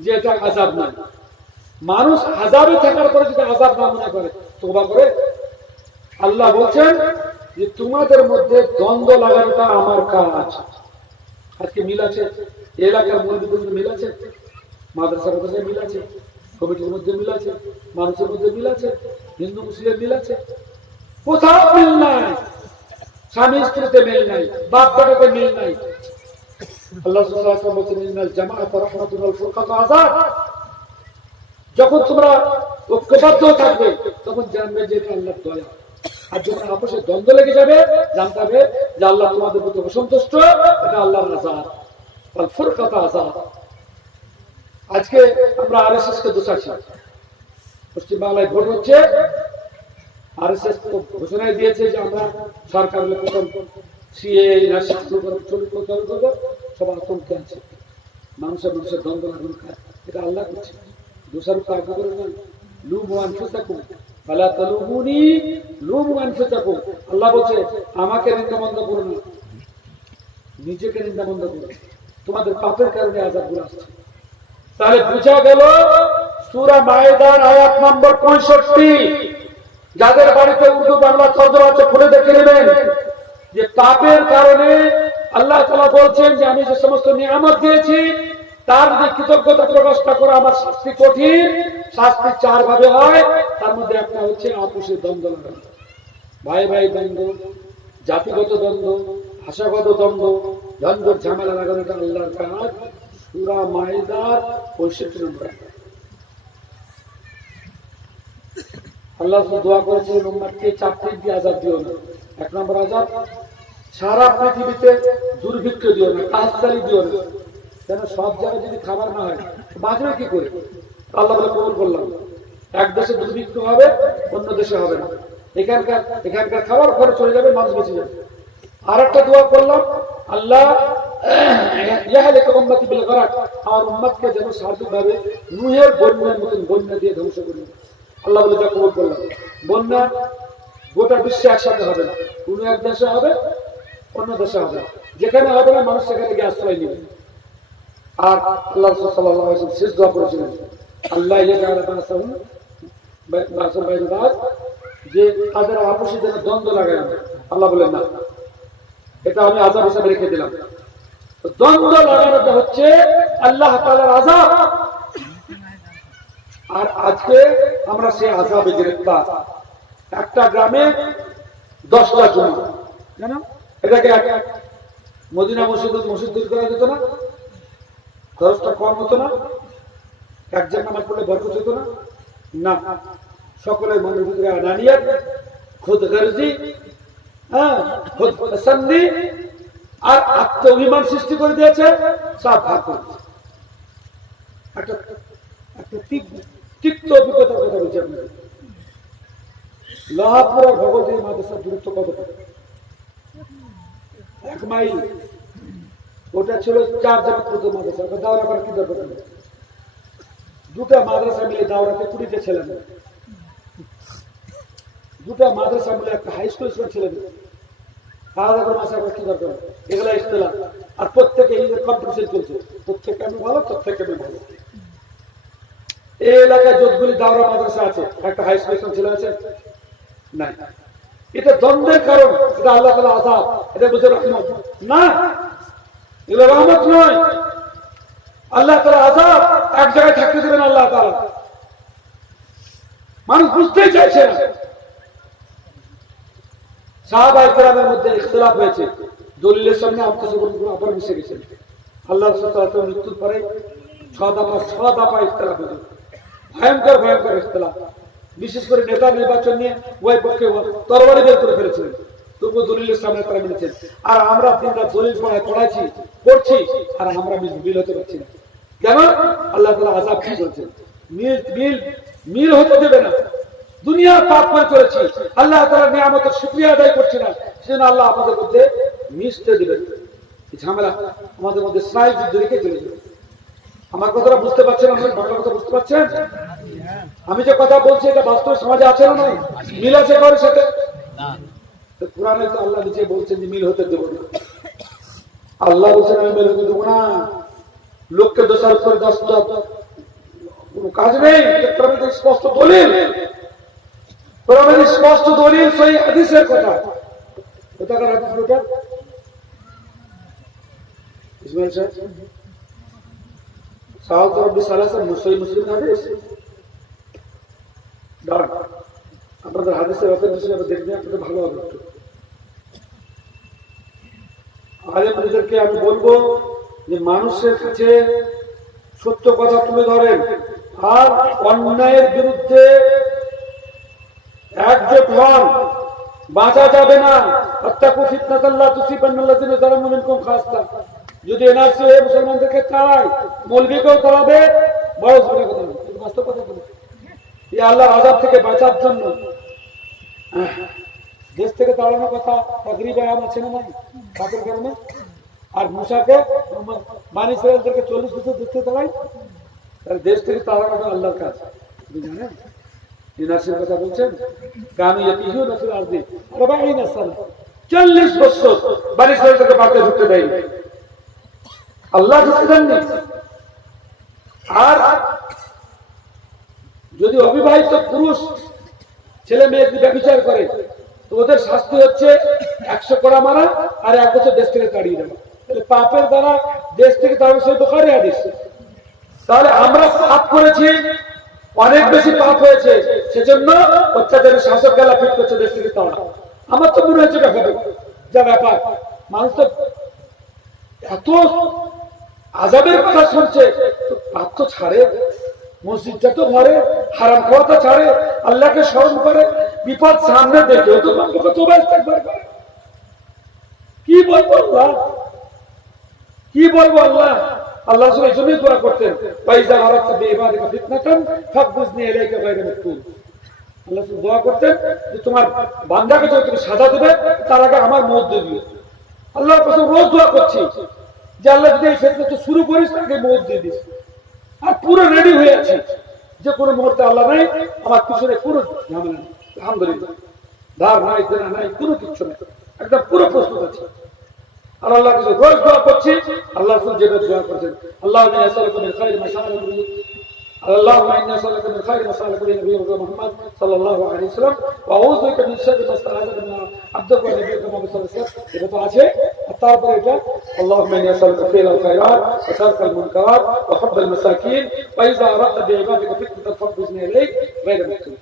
যে এটা আযাব নয়। মানুষ আযাবে থাকার পরে যদি আযাব না মনে করে, তওবা করে, আল্লাহ বলছেন যে তোমাদের মধ্যে দ্বন্দ্ব লাগানোটা আমার কাজ। আজকে মিল আছে, এলাকার মুরব্বিদের মধ্যে মিল আছে, মাদ্রাসার মধ্যে মিল আছে, কমিটির মধ্যে মিল আছে, মানুষের মধ্যে মিল আছে, হিন্দু মুসলিমের মিল আছে, কোথাও মিল নাই। স্বামী স্ত্রীতে মিল নাই, বাপ বেটাতে মিল নাই। আল্লাহ সাল্লাল্লাহু আলাইহি ওয়াসাল্লাম বলেছেন, ইন্নাল জামাআতা রাহমাতুন ওয়াল ফুরকাতু আযাব। যখন তোমরা ঐক্যবদ্ধ থাকবে তখন জানবে যে এটা আল্লাহর দয়া। আর যখন আপসে দ্বন্দ্ব লেগে যাবে জানতে হবে যে আল্লাহ তোমাদের প্রতি অসন্তুষ্ট, এটা আল্লাহর আযাব। ওয়াল ফুরকাতু আযাব। আজকে আমরা আরএসএস কে দোষাচ্ছি। পশ্চিমবাংলায় ভোট হচ্ছে, আরএসএস ঘোষণা দিয়েছে যে আমরা সরকার প্রথম সিএ সব আতঙ্কে আছে। মানুষের দ্বন্দ্ব লাগানোর কাজ এটা আল্লাহ করছে। দোষারোপ আগে করে নয়। লুমু আনফুসাকুম ফালা তালুমুনি লুমু আনফুসাকুম। আল্লাহ বলছে আমাকে নিন্দামন্দ করো না, নিজেকে নিন্দামন্দ করো, তোমাদের পাপের কারণে আযাবগুলো আসছে। তাহলে বোঝা গেল সূরা মায়েদার আয়াত নম্বর 65, যাদের বাড়িতে উর্দু বাংলা তর্জমা আছে খুলে দেখে নেবেন, যে পাপের কারণে আল্লাহ তাআলা বলছেন যে আমি যে সমস্ত নিয়ামত দিয়েছি তার যদি কৃতজ্ঞতা প্রকাশ না করে আমার শাস্তি কঠিন। শাস্তি 4 ভাবে হয়, তার মধ্যে একটা হচ্ছে আপসের দ্বন্দ্ব লাগানো, ভাই ভাই দ্বন্দ্ব, জাতিগত দ্বন্দ্ব, ভাষাগত দ্বন্দ্ব, দ্বন্দ্বের ঝামেলা লাগানোটা আল্লাহর কাজ। সূরা মায়েদার 65 নম্বর। আল্লাহ দোয়া করেছিলেন উম্মতকে 4টি দিয়ে আযাব দিও না। 1 নম্বর আযাব, সারা পৃথিবীতে দুর্ভিক্ষ দিও না, কাহসালি দিও না। কেন সব জায়গায় যদি খাবার না হয় বাঁচবে কি করে? আল্লাহ বলে কবুল করলাম। এক দেশে দুর্ভিক্ষ হবে, অন্য দেশে হবে না। এখানকার খাবার ঘরে চলে যাবে, মানুষ বেঁচে যাবে। আর একটা দোয়া করলাম, আল্লাহ ইয়াহলিক উম্মতি বিল গরাক, আমার উম্মতকে যেন সার্বিকভাবে নূহের বন্যার মতন বন্যা দিয়ে ধ্বংস করে। আল্লাহ বলে যা কবুল করলাম। বন্যা গোটা বিশ্বে একসাথে হবে না, কোন এক দেশে হবে, অন্য দেশে হবে। যেখানে হবে না মানুষ সেখানে গিয়ে আশ্রয় নেবে। আর আল্লাহ রাসূল সাল্লাল্লাহু আলাইহি ওয়াসাল্লাম শেষ দোয়া করেছিলেন, আল্লাহ যে তাদের আপসে যেন দ্বন্দ্ব লাগায় না। আল্লাহ বলেন না, এটা আমি আযাব হিসাবে রেখে দিলাম। দ্বন্দ্ব লাগানোটা হচ্ছে আল্লাহ তাআলার আযাব। আর আজকে আমরা সেই আযাবে গ্রেফতার। একটা গ্রামে 10টা জমি, জানো এটাকে মদিনা মসজিদ তৈরি করা যেত না? খরচটা কম হতো না? একজন নামাজ পড়লে বরকত হতো না? না, সকলের মনের ভিতরে আনানিয়াত, খুদগর্জি, খুদ পছন্দি আর আত্ম অভিমান সৃষ্টি করে দিয়েছে। সব ভাগ করেছে। একটা তিক্ত অভিজ্ঞতার কথা বলছি আপনাদের। লাহাপুর আর ভগবতী মাদ্রাসার দূরত্ব কতটা? 1 মাইল। ওটা ছিল 4 জামাত মাদ্রাসা। দাওরা করার কি দরকার? দুটা মাদ্রাসা মিলে দাওরাতে 20টা ছেলে মেয়ে, দুটা মাদ্রাসা মিলে একটা হাই স্কুল ছেলে মেয়ে আলাদা করে মাসা কি দরকার? এগুলা ইখতিলাফ। আর প্রত্যেকে এই কম্পিটিশন চলছে, প্রত্যেকে আমি ভালো, প্রত্যেকে আমি ভালো। এই এলাকায় যতগুলি দাওরা মাদ্রাসা আছে, একটা হাই স্কুল ছেলে আছে নাই। এটা দ্বন্দ্বের কারণ, এটা আল্লাহ তাআলার আযাব। এটা বুঝে রহমত না, এগুলো রহমত নয়, আল্লাহ তাআলার আযাব। এক জায়গায় থাকতে দেবেন আল্লাহ তাআলা। মানুষ বুঝতেই চাইছে না। সাহাবায়ে কেরামের মধ্যে ইখতিলাফ হয়েছে, দলিলের সামনে আবার মিশে গেছে। আল্লাহ রাসূল সাল্লাল্লাহু আলাইহি ওয়াসাল্লাম মৃত্যুর পরে 6 দফা ইখতিলাফ হয়েছে, ভয়ঙ্কর ইখতিলাফ। বিশেষ করে নেতা নির্বাচন নিয়ে ওই পক্ষে তরবারি বের করে ফেলেছিলেন, তবু দলিলের সামনে তারা মিলেছেন। আর আমরা দিনরাত দলিল পড়ছি, আর আমরা মিল হতে পারছি না। কেন? আল্লাহ তাআলা আযাব কি বলছেন? মিল হতে দেবে না। দুনিয়া পাপ করে চলেছি, আল্লাহ তাআলার নিয়ামতের শুকরিয়া আদায় করছি না, সেজন্য আল্লাহ আমাদের মধ্যে মিশতে দিবেন। এই ঝামেলা আমাদের মধ্যে স্নায়ু যুদ্ধ রেখে চলে যাবে। আমার কথাটা বুঝতে পারছেন? আমার বাংলা কথা বুঝতে পারছেন? আমি যে কথা বলছি এটা বাস্তব সমাজে আছে না? নাই মিল আছে কারোর সাথে? কোরআনে তো আল্লাহ নিজে বলছেন যে মিল হতে দেব না। আল্লাহ বলছেন আমি মিল হতে দেবো না। লোককে দোষারোপ করে কোনো কাজ নেই। স্পষ্ট দলিল, স্পষ্ট দলিল, সহিহ হাদিসের কথা। কোথাকার হাদিস ওটা? ইসমাইল সাহেব সাহাবত রব্বি সালাসা সহিহ মুসলিম হাদিস। দাঁড়ান, আপনাদের হাদিসের অথেন্টিসিটি দেখবেন, আপনাদের ভালো হবে। আলেমদেরকে আমি বলবো যে মানুষের কাছে সত্য কথা তুলে ধরেন, আর অন্যায়ের বিরুদ্ধে একজোট হন। বাঁচা যাবে না। আত্তাকু ফিতনাতাল লা তুসিবান্নাল্লাযিনা যালামু মিনকুম খাসসা। যদি এনআরসি হয়ে মুসলমানদেরকে তাড়ায়, মৌলবীকেও তাড়াবে, বড় জোরে কথা বলবে, বাস্তব কথা বলবে। এই আল্লাহর আযাব থেকে বাঁচার জন্য দেশ থেকে তাড়ানোর কথা তাকরীবে আম আছে না নাই? কাপড় কারণে। আর মুসাকে বানি ইসরায়েলদেরকে 40 বছর দেশ থেকে তাড়ায়, তাহলে দেশ থেকে তাড়ানোটা আল্লাহর কাজ। জানেন এনআরসির কথা বলছেন? কানু ইয়াতিহুনা ফিল আরদি 40 সানা, 40 বছর বানি ইসরায়েলদেরকে বাড়িতে ঢুকতে দেয়নি, আল্লাহ ঢুকতে দেননি। আর যদি অবিবাহিত পুরুষ ছেলে মেয়েকে ব্যভিচার করে, তো ওদের শাস্তি হচ্ছে 100 কড়া মারা আর 1 বছর দেশ থেকে তাড়িয়ে দেওয়া। তাহলে পাপের দ্বারা দেশ থেকে তাড়ানো, সেই বুখারী হাদিস। তাহলে আমরা পাপ করেছি, অনেক বেশি পাপ হয়েছে, সেজন্য অত্যাচারের শাসক গেলা ফিট করছে দেশ থেকে তাড়ানো। আমার তো মনে হচ্ছে যা ব্যাপার, মানুষ তো এত আযাবের কথা শুনছে, তো পাপ তো ছাড়ে, মসজিদটা তো ভরে, হারাম খাওয়া তো ছাড়ে, আল্লাহকে স্মরণ করে, বিপদ সামনে দেখেও তো তওবা ইস্তেগফার করে। কি বলবো আল্লাহ, কি বলবো আল্লাহ? আল্লাহ রাসূল এই জন্যই দোয়া করতেন, ফাইজা আরাদতা বিইবাদিকা ফিতনাতান ফাকবুজনি ইলাইকা গায়রা মাকতুল। আল্লাহ রাসূল দোয়া করতেন যে তোমার বান্দাকে যখন তুমি সাজা দেবে, তার আগে আমার মওত দিয়ে দিও। আল্লাহর কাছে রোজ দোয়া করছি যে আল্লাহ যদি এই ফিতনা তো শুরু করিস, তাকে মওত দিয়ে দিস। আর পুরো রেডি হয়ে আছি, যে কোনো মুহূর্তে আল্লাহ নাই, আমার পিছনে কোনো ঝামেলা নেই, আলহামদুলিল্লাহ, ধার নাই, দেনা নাই, কোনো কিছু নেই, একদম পুরো প্রস্তুত আছে। আর আল্লাহ কিছু রোজ দোয়া করছি, আল্লাহ যেটা দোয়া করছেন, আল্লাহ اللهم إنا نسألك من خير ما سألك به نبيك محمد صلى الله عليه وسلم وأعوذ بك من شر ما استعاذك من عبدك ونبيك محمد صلى الله عليه وسلم। এটা তো আছে। আর তারপরে এটা اللهم إني أسألك فعل الخيرات وترك المنكرات وحب المساكين وإذا أردت بعبادك فتنة فاخرجني إليك غير مفتون।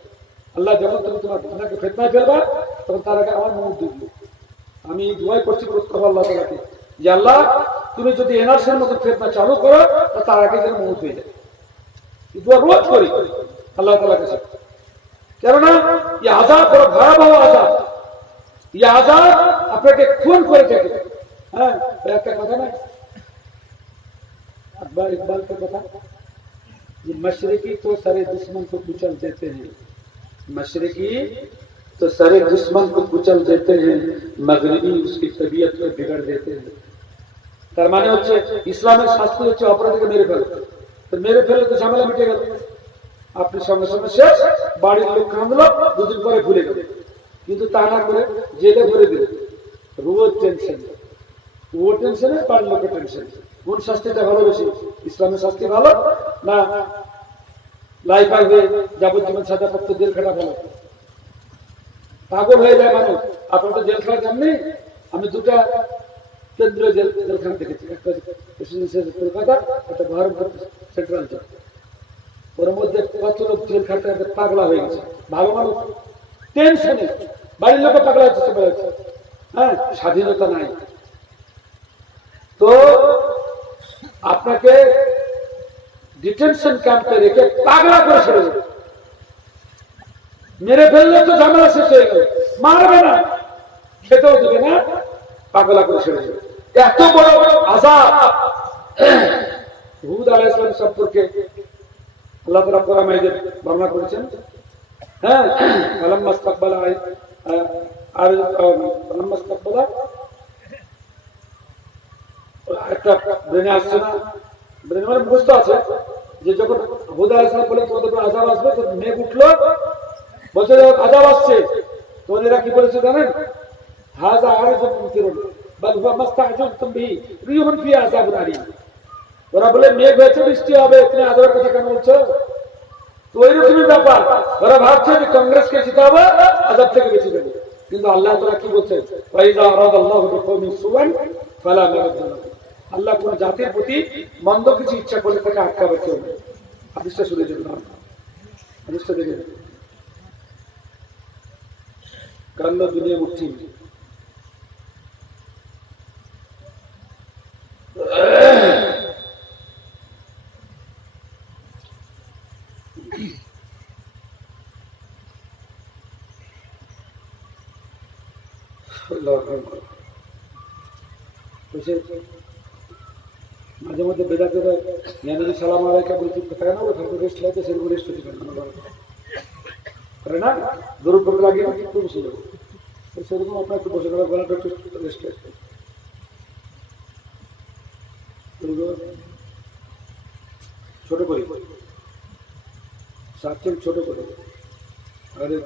আল্লাহ যখন তুমি তোমার বান্দাকে ফিতনায় ফেলবা তখন তার আগে আমার মুখ দিবে। আমি দোয়া করছি আল্লাহ তাআলাকে যে আল্লাহ তুমি যদি এনার্সের মতো ফিতনা চালু করো তার আগে যেন মুখ হয়ে যায়। দোয়া রোজ করি আল্লাহ তাআলার কাছে, কেননা এই আযাব বড় ভয়াবহ আযাব। এই আযাব আপনাকে খুন করে থাকে। হ্যাঁ, একটা কথা না, আকবর ইকবাল का কথা, ये मशरिकी तो सारे दुश्मन को कुचल देते हैं, मशरिकी तो सारे दुश्मन को कुचल देते हैं, मगरिबी उसकी तबीयत को बिगड़ देते हैं। তার মানে হচ্ছে ইসলামের শাস্তি হচ্ছে অপরাধীকে মেরে ফেলা। তো মেরে ফেলে তো ঝামেলা মিটে গেল, আপনি সঙ্গে সঙ্গে শেষ, বাড়ির লোক কাঁদলো, দুদিন পরে ভুলে গেল। কিন্তু তা না করে জেলে ভরে দিল, রোজ টেনশন, ও টেনশনে বাড়ির লোকের টেনশন। কোন শাস্তিটা ভালো বেশি? ইসলামের শাস্তি ভালো না লাইফ আসবে যাবজ্জীবন সাজা প্রাপ্ত জেল খাটা ভালো? পাগল হয়ে যায় মানুষ। আপনার তো জেল খাটা জাননি, আমি দুটা কেন্দ্রীয় জেলখানা দেখেছি, একটা কলকাতা, একটা বহরমপুর সেন্ট্রাল জেল। ওর মধ্যে কত লোক জেল খাটতে পাগলা হয়ে গেছে, ভালো মানুষ টেনশনে, বাড়ির লোকে পাগলা হচ্ছে, সবাই হচ্ছে। হ্যাঁ, স্বাধীনতা নাই। তো আপনাকে ডিটেনশন ক্যাম্পে রেখে পাগলা করে ছেড়ে দেবে, মেরে ফেললে তো ঝামেলা শেষ হয়ে গেল, মারবে না, খেতেও দেবে না, পাগলা করে ছেড়ে দেবে। এত বড় আযাব হুদ আলাইহিস সালাম সম্পর্কে আল্লাহ তাআলা কোরআন মাজিদে বর্ণনা করেছেন। হ্যাঁ, ফালাম্মা ইসতাকবালা একটা ব্রেনে আসছে না, ব্রেনে মানে মুখস্থ আছে যে যখন হুদ আলাইহিস সালাম বলে তোমাদের উপর আযাব আসবে, তো মেঘ উঠলো, বলছে আযাব আসছে, তো এরা কি বলেছে জানেন? হাযা আরিফুন মুনকিরুন বাল হুয়া মাস্তা'জালতুম বিহি রিহুন ফি আযাবুন আলীম। ওরা বলে মেঘ হয়েছে, বৃষ্টি হবে, তুমি আযাবের কথা কেন বলছো? তো ওইরকমই ব্যাপার, ওরা ভাবছে যে কংগ্রেসকে জিতাবো, আযাব থেকে বেঁচে যাবে। কিন্তু আল্লাহ তাআলা কি বলছেন? ওয়াইযা আরাদাল্লাহু বিকওমিন সুআন ফালা মারাদ্দা লাহু। আল্লাহ কোন জাতির প্রতি মন্দ কিছু ইচ্ছা করলে তাকে আটকাবে কেউ নেই। হাদিসটা শুনে যাবেন, হাদিসটা দেখে যাবেন। কাল্লা দুনিয়া মুঠি মাঝে মধ্যে বেদাতেরা জ্ঞানী সালাম আলাইকা বলতে থাকে না, ওখানে রেস্ট লাগছে, সেরকম রেস্ট হতে পারে করে না, দরুদ পড়তে লাগিয়ে একটু বসে যাবো, সেরকম আপনার একটু বসে গেল, গলাটা একটু রেস্ট লাগছে। ছোট করে সাতজন ছোট করে আরে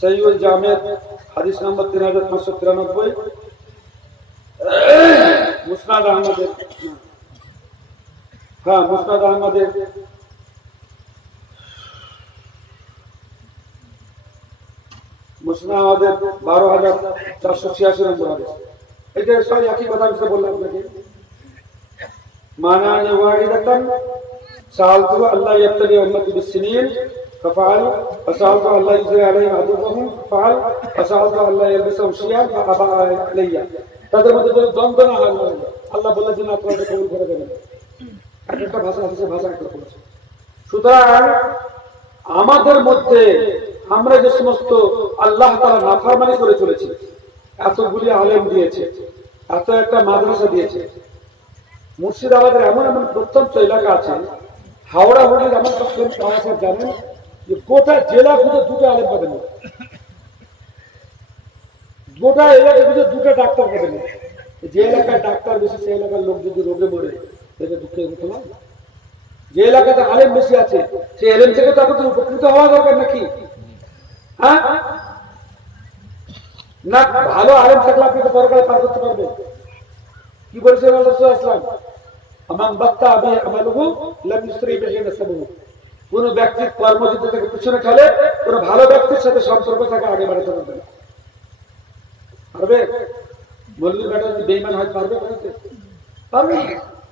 সহিহুল জামি হাদিস নম্বর 3593, মুসনাদ আহমদের, হ্যাঁ মুসনাদ আহমদের মুসনাদ আহমদের 12486 নম্বর হাদিস। এটা সব একই কথা আমি বললাম আপনাকে। মানানি ওয়াহিদাতান সাআলতু আল্লাহ ইয়াবতালি উম্মতি বিসসিনিন ففعل فسألت الله يجزي عليهم عدوهم ففعل فسألت الله يلبسهم شيئا فأبى علي। তাদের মধ্যে কোনো দ্বন্দ্ব না হয়, আল্লাহ বললেন যে আপনারা কবুল করে দেবেন। একটা ভাষা হাদিসের ভাষা একটা বলেছে। সুতরাং আমাদের মধ্যে আমরা যে সমস্ত আল্লাহ তাআলা নাফরমানি করে চলেছি, এতগুলি আলেম দিয়েছে, এত একটা মাদ্রাসা দিয়েছে, মুর্শিদাবাদের এমন এমন প্রত্যন্ত এলাকা আছে, হাওড়া হুগলির এমন সব জানেন যে গোটা জেলা খুঁজে দুটো আলেম পাবেন না, গোটা এলাকা খুঁজে দুটো ডাক্তার পাবেন না। যে এলাকায় ডাক্তার বেশি সেই এলাকার লোক যদি রোগে মরে এটা দুঃখের হতো না। যে এলাকাতে আলেম বেশি আছে সেই আলেম থেকে তো আপনাদের উপকৃত হওয়া দরকার নাকি? হ্যাঁ না, ভালো আলেম থাকলে আপনি তো পরকালে পার করতে পারবেন। কি বলছেন রাসূলুল্লাহ সাল্লাল্লাহু আলাইহি ওয়াসাল্লাম? আমান বাত্তা বিহি আমালুহু লাম ইসরি বিহি নাসাবুহু। কোন ব্যক্তির কর্ম যদি তাকে পিছনে ঠেলে, কোন ভালো ব্যক্তির সাথে সম্পর্ক তাকে আগে বাড়াতে পারবে না। পারবে? মৌলভীর বেটা যদি বেঈমান হয় পারবে? পারবে না।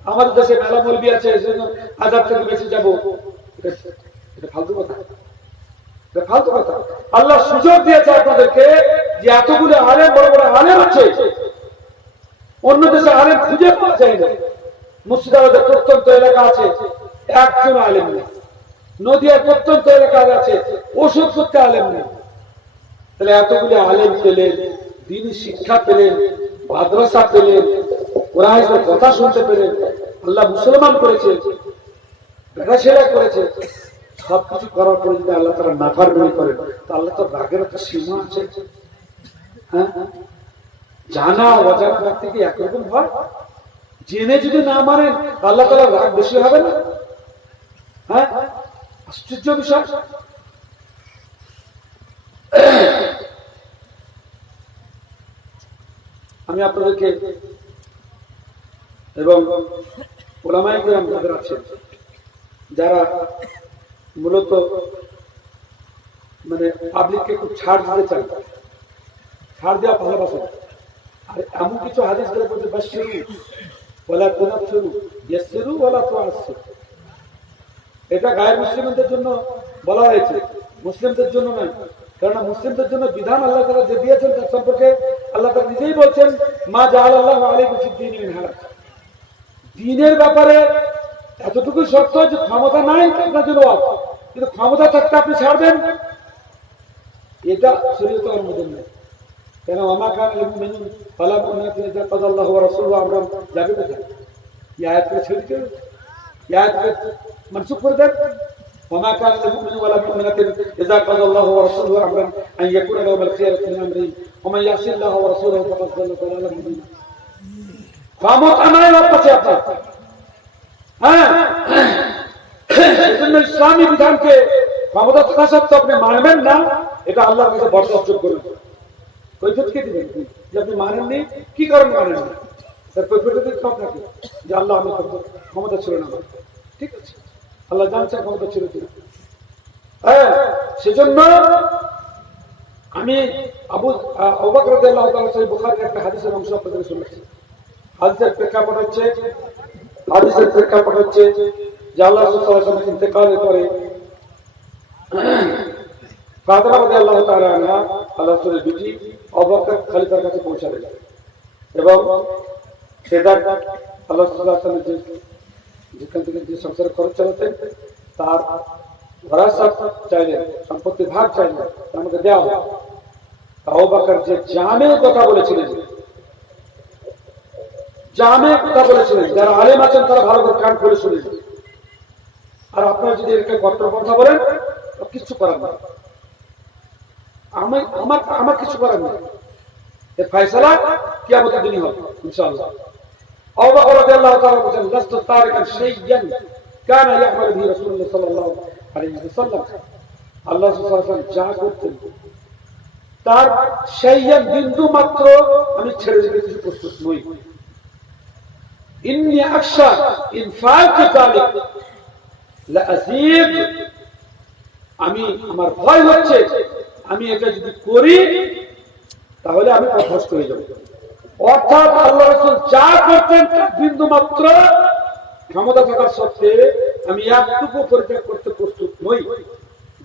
আমাদের দেশে মেলা মৌলভী আছে, সেজন্য আযাব থেকে বেঁচে যাবো, এটা ফালতু কথা। ফালতু কথা। আল্লাহ সুযোগ দিয়েছে আপনাদেরকে যে এতগুলো আলেম, বড় বড় আলেম আছে, অন্য দেশে আলেম খুঁজে পাওয়া যায় না। মুর্শিদাবাদের প্রত্যন্ত এলাকা আছে, একজন আলেম নেই। নদিয়ার প্রত্যন্ত এলাকায় আছে, ওষুধ করতে আলেম নেই। তাহলে এতগুলো আলেম পেলেন, দ্বীনি শিক্ষা পেলেন, মাদ্রাসা পেলেন, কোরআনের কথা শুনতে পেলেন, আল্লাহ মুসলমান করেছে, বেটাছেড়া করেছে। সবকিছু করার পরে যদি আল্লাহ তারা নাফরমানি করেন, তো আল্লাহ তো রাগের একটা সীমা আছে। হ্যাঁ, জানা অজানা ব্যক্তি কি একরকম হয়? জেনে যদি না মানেন আল্লাহ তাআলার রাগ বেশি হবে না? হ্যাঁ, আশ্চর্য বিষয়। আমি আপনাদেরকে এবং ওলামায়ে কেরাম যারা আছেন, যারা মূলত মানে পাবলিককে খুব ছাড় দিতে চান, ছাড় দেওয়া ভালোবাসেন, আর এমন কিছু হাদিস গুলো বলতে বাশশিরু ওয়ালা তুনাফিরু ইয়াসসিরু ওয়ালা তুআসসিরু, এটা গায়ের মুসলিমদের জন্য বলা হয়েছে, মুসলিমদের জন্য নয়। কারণ মুসলিমদের জন্য বিধান আল্লাহ তাআলা যে দিয়েছেন তার সম্পর্কে আল্লাহ তাআলা নিজেই বলছেন, মা জাআলাল্লাহু আলাইকুম ফিদ-দীন মিন হারাজ। দ্বীনের ব্যাপারে এতটুকু সত্য যে ক্ষমতা নাই আপনার জন্য, কিন্তু ক্ষমতা থাকতে আপনি ছাড়বেন, এটা শরীয়তের অনুমোদন নেই। কেন? ওয়া কানা লিল মুমিনিন ওয়ালা মুমিনাতিন ইযা কাযাল্লাহু ওয়া রাসূলুহু আমরান, যাবে কোথায়? এই আয়াতকে ছেড়ে দিতে, এই আয়াতকে মনসুখ করে দেন। ওয়া কানা লিল মুমিনিন ওয়ালা মুমিনাতিন ইযা কাযাল্লাহু ওয়া রাসূলুহু আমরান আন ইয়াকুনা লাহুমুল খিয়ারাতু মিন আমরিহিম ওয়া মান ইয়াসিল্লাহু ওয়া রাসূলুহু ফাকাদ দাল্লা দালালান মুবিনা। ক্ষমতা নাই আপনার আপনার। হ্যাঁ, এজন্য ইসলামী বিধানকে ক্ষমতা থাকা সত্ত্বেও আপনি মানবেন না, এটা আল্লাহর কাছে বরদাস্ত করবেন। কৈফিয়ত কে দিবেন যে আপনি মানেননি? কি কারণে মানেননি? তার কৈফিয়ত দিতে আপনাকে যে আল্লাহ আমি ক্ষমতা ছিল না। ঠিক আছে, আল্লাহ জানছেন ক্ষমতা ছিল কিনা। হ্যাঁ, সেজন্য আমি আবু বকর রাদিয়াল্লাহু তাআলা সহিহ বুখারীর একটা হাদিসের অংশ আপনাদের শুনেছি। হাদিসের প্রেক্ষাপট হচ্ছে যে আল্লাহ রাসূল সাল্লাল্লাহু আলাইহি ওয়াসাল্লাম ইন্তেকালের পরে ফাতিমা রাদিয়াল্লাহু তাআলা আনহা আল্লাহ রাসূলের বিবি আবু বকর খলিফার কাছে পৌঁছালেন এবং সেদার আল্লাহ রাসূল সাল্লাল্লাহু আলাইহি ওয়াসাল্লাম যেখান থেকে যে সংসার খরচ চালাতেন তার ওয়ারাসাত চাইলেন, সম্পত্তির ভাগ চাইলেন, আমাকে দেওয়া হোক। আবু বকর যে জামে কথা বলেছিলেন, যারা আলেম আছেন তারা ভালো করে কান খুলে শুনে। আর আপনারা যদি এরকম কট্টর কথা বলেন, কিছু করার নেই, আমার কিছু করার নেই। এর ফয়সালা কিয়ামতের দিনই হবে ইনশাআল্লাহ। আবু বকর রাদিয়াল্লাহু তাআলা বলেন, লাস্তু তারিকান শাইয়ান কানা ইয়ামালু বিহি রাসূলুল্লাহ সাল্লাল্লাহু আলাইহি ওয়াসাল্লাম। আল্লাহ সাল্লাল্লাহু আলাইহি ওয়াসাল্লাম যা করতেন তার শাইয়ান বিন্দু মাত্র আমি ছেড়ে দিতে কিছু প্রস্তুত নই। ইন্নী আখশা ইন ফাআলতু যালিক লা আযীব, আমি আমার ভয় হচ্ছে আমি এটা যদি করি তাহলে আমি পথভ্রষ্ট হয়ে যাব। অর্থাৎ আল্লাহ রাসূল যা করতেন তার বিন্দু মাত্র ক্ষমতা থাকার সত্ত্বে আমি একটুকু পরিত্যাগ করতে প্রস্তুত নই।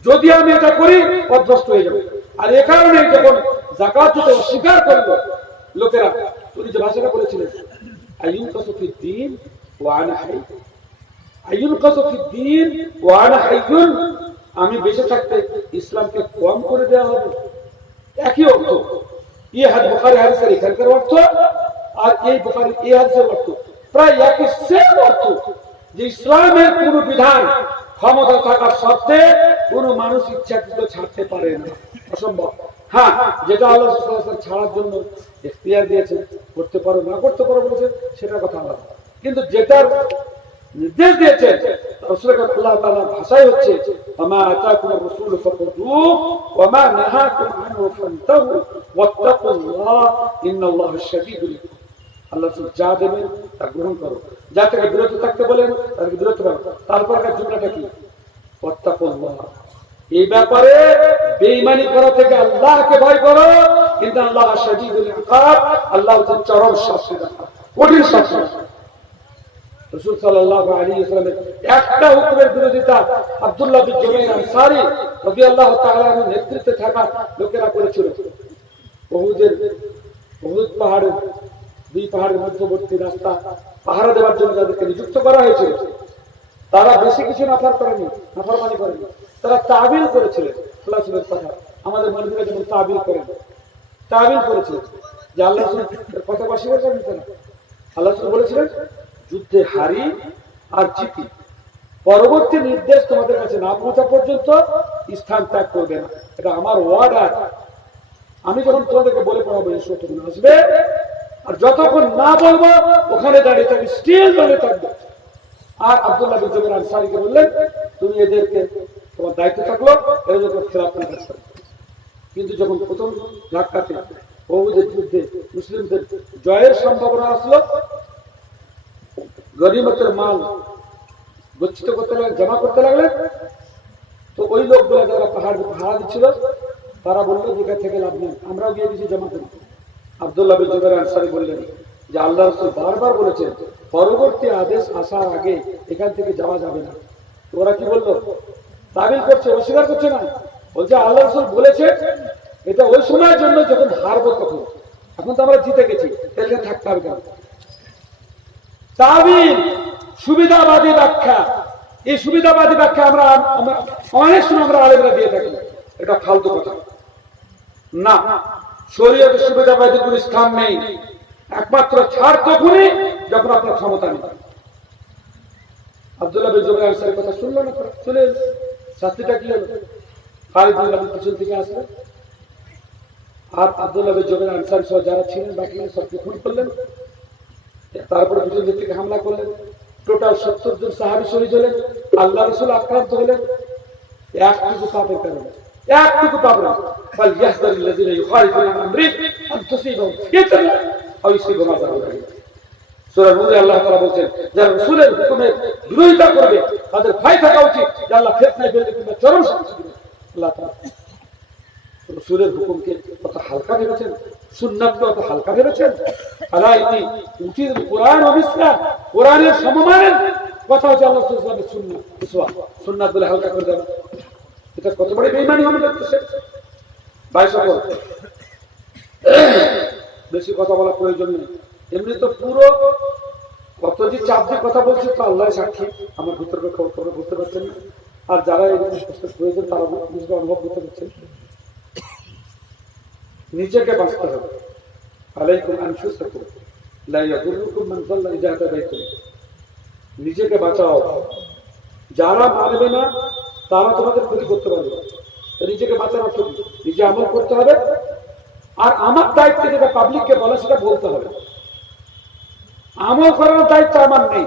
যদি আমি এটা করি পথভ্রষ্ট হয়ে যাব। আর এ কারণে যখন যাকাত দিতে অস্বীকার করলো লোকেরা, উনি যে ভাষাটা বলেছিলেন আইয়ুনকাসু ফিদ-দীন ওয়া আনা হাই, আইয়ুনকাসু ফিদ-দীন ওয়া আনা হাইয়ুন, আমি বেঁচে থাকতে ইসলামকে কম করে দেওয়া হবে। একই অর্থ। এই বুখারী হাদিসের এখানকার অর্থ আর এই বুখারী এই হাদিসের অর্থ প্রায় একই সেম অর্থ, যে ইসলামের কোন বিধান ক্ষমতা থাকার সত্ত্বে কোন মানুষ ইচ্ছাকৃত ছাড়তে পারে না, অসম্ভব। হ্যাঁ, যেটা আল্লাহ রাসূল সাল্লাল্লাহু আলাইহি ওয়াসাল্লাম ছাড়ার জন্য ইখতিয়ার দিয়েছেন, করতে পারো না করতে পারো বলেছেন, সেটার কথা আলাদা। কিন্তু যেটার নির্দেশ দিয়েছেন আল্লাহ তাআলার ভাষাই হচ্ছে আমা আতাকুমুর রাসূলু ফাখুযুহু ওয়া মা নাহাকুম আনহু ফান্তাহু ওয়াত্তাকুল্লাহ ইন্নাল্লাহা শাদীদুল ইকাব। আল্লাহ যা দেবেন তা গ্রহণ করো, যা থেকে বিরত থাকতে বলেন তাকে বিরত রাখো। তারপর একটা জুমলাটা কি? ওয়াত্তাকুল্লাহ। এই ব্যাপারে বেঈমানি করা থেকে আল্লাহকে ভয় করো, ইন্নাল্লাহা শাদীদুল ইকাব। আল্লাহ চরম শাস্তি দেন, কঠিন শাস্তি। রাসূল সাল্লাল্লাহু আলাইহি ওয়াসাল্লামের একটা হুকুমের বিরোধিতা আব্দুল্লাহ বিন জুবাইর আনসারী রাদিয়াল্লাহু তাআলা এর নেতৃত্বে থাকা লোকেরা করেছিল। উহুদ পাহাড়ের দুই পাহাড়ের মধ্যবর্তী রাস্তা পাহারা দেওয়ার জন্য যাদেরকে নিযুক্ত করা হয়েছিল, তারা বেশি কিছু নাফরমানি করেনি। তারা তাবিল করেছিলেন রাসূলের কথা। আমাদের মৌলভীরা যেমন তাবিল করেন, তাবিল করেছিলেন যে আল্লাহ রাসূলের কথা অস্বীকার করবেন না। আল্লাহ রাসূল বলেছিলেন যুদ্ধে হারি আর জিতি, পরবর্তী নির্দেশ তোমাদের কাছে না পৌঁছা পর্যন্ত স্থান ত্যাগ করবে না। এটা আমার ওয়ার্ডার। আমি যখন তোমাদেরকে বলে পড়াবো এসো, তখন আসবে, আর যতক্ষণ না বলবো ওখানে দাঁড়িয়ে থাকবে, স্টিল দাঁড়িয়ে থাকবে। আর আব্দুল্লাহ বিন জুবাইর আনসারীকে বললেন তুমি এদেরকে, তোমার দায়িত্ব থাকলো এরা যখন খেলাফ না করবে। কিন্তু যখন প্রথম ধাক্কাতে উহুদের যুদ্ধে মুসলিমদের জয়ের সম্ভাবনা আসলো, গনিমতের মাল গচ্ছিত করতে লাগলেন, জমা করতে লাগলেন, তো ওই লোকগুলো যারা পাহাড় ভাড়া দিচ্ছিল তারা বললো যেখান থেকে লাভ নেই, আমরাও গিয়ে কিছু জমা করি। আব্দুল্লাহ বিন জুবাইর আনসারী বললেন যে আল্লাহ রাসূল বারবার বলেছেন পরবর্তী আদেশ আসার আগে এখান থেকে যাওয়া যাবে না। ওরা কি বললো? তাবিল করছে, অস্বীকার করছে না, বলছে আল্লাহ রাসূল বলেছে এটা ওই সময়ের জন্য যখন হারবো তখন, এখন তো আমরা জিতে গেছি, এখানে থাকতে হবে কেন? তাবিল সুবিধাবাদী ব্যাখ্যা। এই সুবিধাবাদী ব্যাখ্যা আমরা অনেক সময় আমরা আলেমরা দিয়ে থাকি। এটা ফালতু কথা না। শরীয়তে সুবিধাবাদী কোন স্থান নেই। একমাত্র ছাড় তখনই যখন আপনার ক্ষমতা নেই। আব্দুল্লাহ বিন জুবাইর আনসারীর কথা শুনলো না, চলে শাস্তিটা কি হলো? খালিদ বিন ওয়ালিদ পিছন থেকে আসলো, আর আব্দুল্লাহ বিন জুবাইর আনসারী সহ যারা ছিলেন বাকি সবকে খুন করলেন। তারপরে পিছন দিক থেকে হামলা করলেন। টোটাল 70 জন সাহাবী শহীদ হলেন। আল্লাহ রাসূল আক্রান্ত হলেন একটুকু পাপের কারণে, একটুকু পাপের। ফালইয়াহযারিল্লাযীনা ইউখালিফুনা আন আমরিহি আন তুসিবাহুম ফিতনা আও ইউসিবাহুম আযাবুন আলীম। সূরা নূরে আল্লাহ তাআলা বলেন যারা রাসূলের হুকুমের বিরোধিতা করবে তাদের ভয় থাকা উচিত যে আল্লাহ ফিতনায় ফেলবে কিংবা চরম শাস্তি দিবেন। আল্লাহ তাআলা রাসূলের হুকুমকে কত হালকা ভেবেছেন, সুন্নাতকে কত হালকা ভেবেছেন। আলা ইতি উচিত কোরআন ও ইসলাম, কোরআনের সমমানের কথা হচ্ছে আল্লাহ রাসূলের সুন্নাত। সুন্নাত বলে হালকা করে দেওয়া, এটা কত বড় বেঈমানি হবে দেখতেছে। ভাই সকল, বেশি কথা বলা প্রয়োজন নেই। এমনি তো পুরো কত যে চাপ দিয়ে কথা বলছে তো আল্লাহ সাক্ষী, আমার ভিতরকে খবর বুঝতে পারছেন না। আর যারা এই প্রয়োজন তারা বুঝতে অনুভব করতে পারছেন। নিজেকে বাঁচতে হবে। আলাইকুম আনফুসাকুম লা ইয়াদুররুকুম মান যাল্লা ইযা হাদাইতুম। নিজেকে বাঁচাও, যারা মানবে না তারা তোমাদের ক্ষতি করতে পারবে। নিজেকে বাঁচানোর জন্য নিজে আমল করতে হবে। আর আমার দায়িত্ব যেটা পাবলিককে বলা সেটা বলতে হবে। আমল করার দায়িত্ব আমার নেই,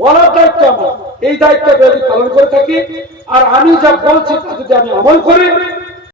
বলার দায়িত্ব আমার। এই দায়িত্ব যদি পালন করে থাকি আর আমি যা বলছি তা যদি আমি আমল করি